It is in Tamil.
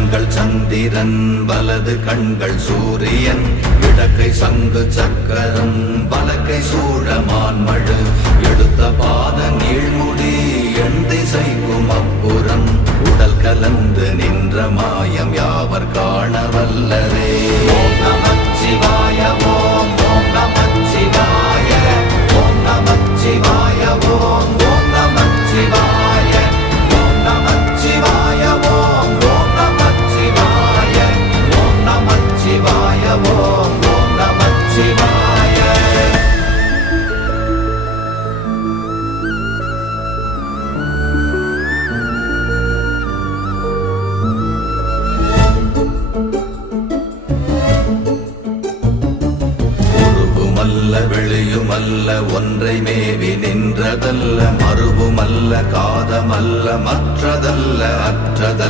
கண்கள் சந்திரன் வலது கண்கள் சூரியன் இடக்கை சங்கு சக்கரம் வலக்கை சூழமான்மழு எடுத்த பாத நீழ்முடி எண் திசைக்கும் அப்புறம் உடல் கலந்து நின்ற மாயம் யாவர் காண வல்லரே. ஓம் நமச்சிவாய ஓம் ஓம் நமச்சிவாய ஓம் நமச்சிவாய ஓம் ஓம் நமச்சிவாய ஓம் நமச்சிவாய ஓம் ஓம் நமச்சிவாய ஓம் நமச்சிவாய ஓம் ஓம் நமச்சிவாய. வெளியுமல்ல ஒன்றை மேவி நின்றதல்ல மறுவுமல்ல காதமல்ல மற்றதல்ல அற்றதல்ல